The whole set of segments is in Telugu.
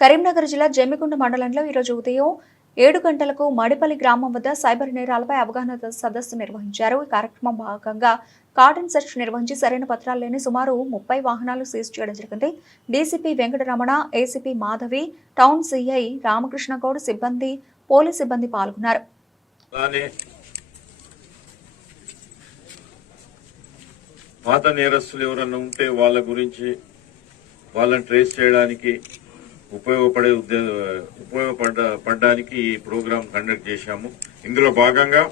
కరీంనగర్ జిల్లా జమ్మికుంట మండలంలో ఈరోజు ఉదయం ఏడు గంటలకు మడిపల్లి గ్రామం వద్ద సైబర్ నేరాలపై అవగాహన సదస్సు నిర్వహించారు. ఈ కార్యక్రమం భాగంగా కార్డన్ సెర్చ్ నిర్వహించి సరైన పత్రాలు లేని సుమారు ముప్పై వాహనాలు సీజ్ చేయడం జరిగింది. DCP Venkataramana ACP Madhavi town CI Ramakrishna Goud సిబ్బంది పోలీస్ సిబ్బంది పాల్గొన్నారు. పాత నేరస్తులు ఎవరన్నా ఉంటే వాళ్ళ గురించి వాళ్ళని ట్రేస్ చేయడానికి ఉపయోగపడే ఉద్దే ఉపయోగపడ పడడానికి ఈ ప్రోగ్రాం కండక్ట్ చేశాము. ఇందులో భాగంగా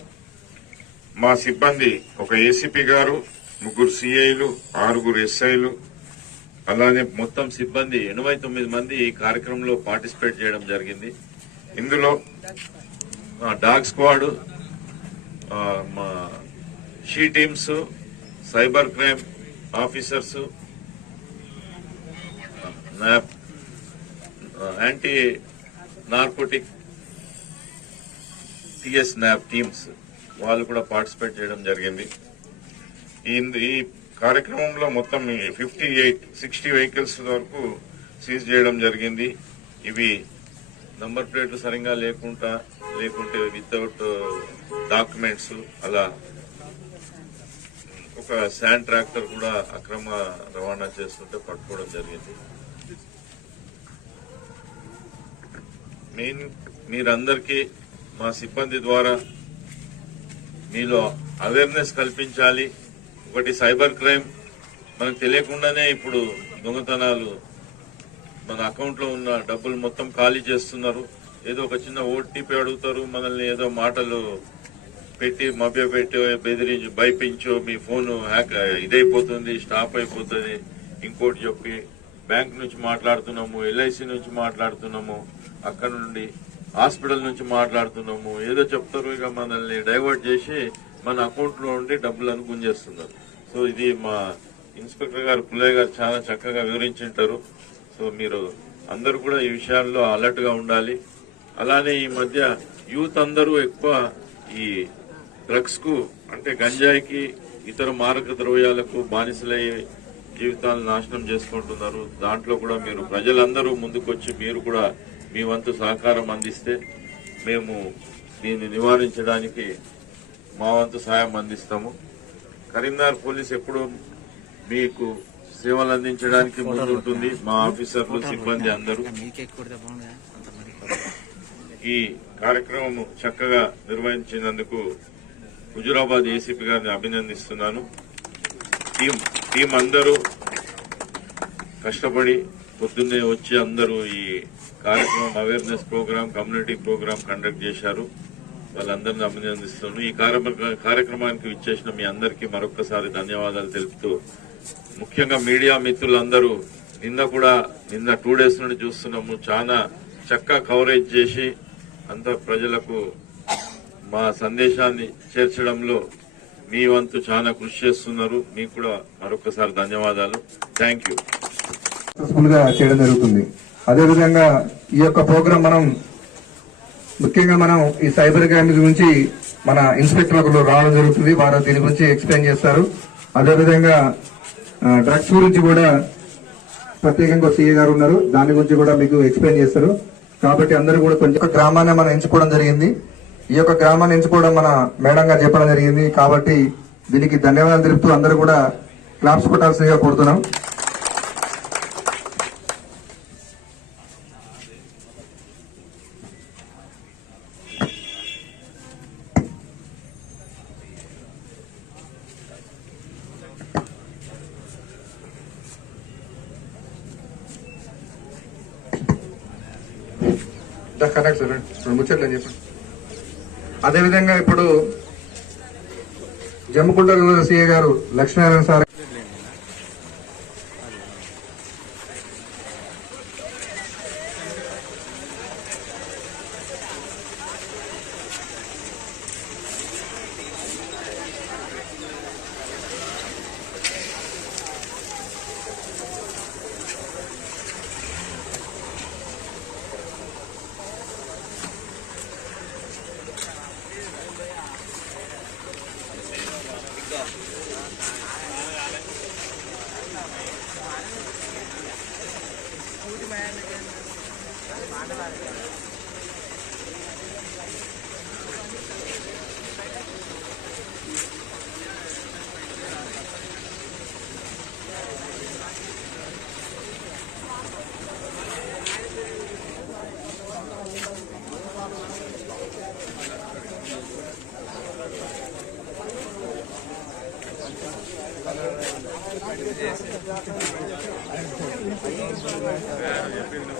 మా సిబ్బంది ఒక ఏసీపీ గారు ముగ్గురు సిఐలు ఆరుగురు ఎస్ఐలు అలానే మొత్తం సిబ్బంది ఎనభై తొమ్మిది మంది ఈ కార్యక్రమంలో పార్టిసిపేట్ చేయడం జరిగింది. ఇందులో డాగ్ స్క్వాడ్ మా she teams cyber crime officers anti narcotic TS NAB teams వాళ్ళు కూడా పార్టిసిపేట్ చేయడం జరిగింది. ఈ ఈ కార్యక్రమంలో మొత్తం ఫిఫ్టీ ఎయిట్ సిక్స్టీ వెహికల్స్ వరకు సీజ్ చేయడం జరిగింది. ఇవి నంబర్ ప్లేట్లు సరిగా లేకుండా లేకుంటే వితౌట్ డాక్యుమెంట్స్ uh, అలా ఒక శాండ్ ట్రాక్టర్ కూడా అక్రమ రవాణా చేస్తుంటే పట్టుకోవడం జరిగింది. మెయిన్ మీరందరికీ మా సిబ్బంది ద్వారా మీలో అవేర్నెస్ కల్పించాలి. ఒకటి సైబర్ క్రైమ్ మనకు తెలియకుండానే ఇప్పుడు దొంగతనాలు మన అకౌంట్లో ఉన్న డబ్బులు మొత్తం ఖాళీ చేస్తున్నారు. ఏదో ఒక చిన్న ఓటీపీ అడుగుతారు మనల్ని ఏదో మాటలు పెట్టి మభ్యపెట్టి బెదిరించి భయపించు మీ ఫోన్ హ్యాక్ ఇదైపోతుంది స్టాప్ అయిపోతుంది. ఇంకోటి చెప్పి బ్యాంక్ నుంచి మాట్లాడుతున్నాము ఎల్ఐసి నుంచి మాట్లాడుతున్నాము అక్కడ నుండి హాస్పిటల్ నుంచి మాట్లాడుతున్నాము ఏదో చెప్తారు ఇక మనల్ని డైవర్ట్ చేసి మన అకౌంట్లో ఉండి డబ్బులను గుంజేస్తున్నారు. సో ఇది మా ఇన్స్పెక్టర్ గారు పుల్లయ్య గారు చాలా చక్కగా వివరించింటారు. సో మీరు అందరూ కూడా ఈ విషయాల్లో అలర్ట్గా ఉండాలి. అలానే ఈ మధ్య యూత్ అందరూ ఎక్కువ ఈ డ్రగ్స్కు అంటే గంజాయికి ఇతర మారక ద్రవ్యాలకు బానిసలయ్యే జీవితాలను నాశనం చేసుకుంటున్నారు. దాంట్లో కూడా మీరు ప్రజలందరూ ముందుకొచ్చి మీరు కూడా మీ వంతు సహకారం అందిస్తే మేము దీన్ని నివారించడానికి మా వంతు సహాయం అందిస్తాము. కరీంనగర్ పోలీస్ ఎప్పుడు మీకు సేవలు అందించడానికి ముందుంటుంది. మా ఆఫీసర్లు సిబ్బంది అందరూ. ఈ కార్యక్రమం చక్కగా నిర్వహించినందుకు హుజురాబాద్ ఏసీపీ గారిని అభినందిస్తున్నాను. టీం టీం అందరూ కష్టపడి పొద్దున్నే వచ్చి అందరూ ఈ కార్యక్రమం awareness program community program conduct చేశారు. వాళ్ళందరినీ అభినందిస్తున్నాను. ఈ కార్యక్రమ- కార్యక్రమానికి ఇచ్చేసిన మీ అందరికీ మరొకసారి ధన్యవాదాలు తెలుపుతూ ముఖ్యంగా మీడియా మిత్రులందరూ నిన్న కూడా నిన్న టూ డేస్ నుండి చూస్తున్నాము. చాలా చక్కగా కవరేజ్ చేసి అంత ప్రజలకు మా సందేశాన్ని చేర్చడంలో మీ వంతు చాలా కృషి చేస్తున్నారు. మీకు కూడా మరొకసారి ధన్యవాదాలు. థ్యాంక్ యూ సక్సెస్ఫుల్గా చేయడం జరుగుతుంది. అదేవిధంగా ఈ యొక్క ప్రోగ్రాం మనం ముఖ్యంగా మనం ఈ సైబర్ క్రైమ్ గురించి మన ఇన్స్పెక్టర్లకు రావడం జరుగుతుంది. వారు దీని గురించి ఎక్స్ప్లెయిన్ చేస్తారు. అదేవిధంగా డ్రగ్స్ గురించి కూడా ప్రత్యేకంగా సీఏ గారు ఉన్నారు. దాని గురించి కూడా మీకు ఎక్స్ప్లెయిన్ చేస్తారు. కాబట్టి అందరూ కూడా కొంచెం ఒక గ్రామాన్ని మనం ఎంచుకోవడం జరిగింది. ఈ యొక్క గ్రామాన్ని ఎంచుకోవడం మన మేడం గారు చెప్పడం జరిగింది. కాబట్టి దీనికి ధన్యవాదాలు తెలుపుతూ అందరూ కూడా క్లాప్స్ కొట్టాల్సిందిగా కోరుతున్నాం. కనెక్ట్ సార్ రెండు ముచ్చట్లు చెప్పండి అదేవిధంగా ఇప్పుడు జమ్మకుంట సీఏ గారు లక్ష్మీనారాయణ సార్ Thank you. చెప్పింది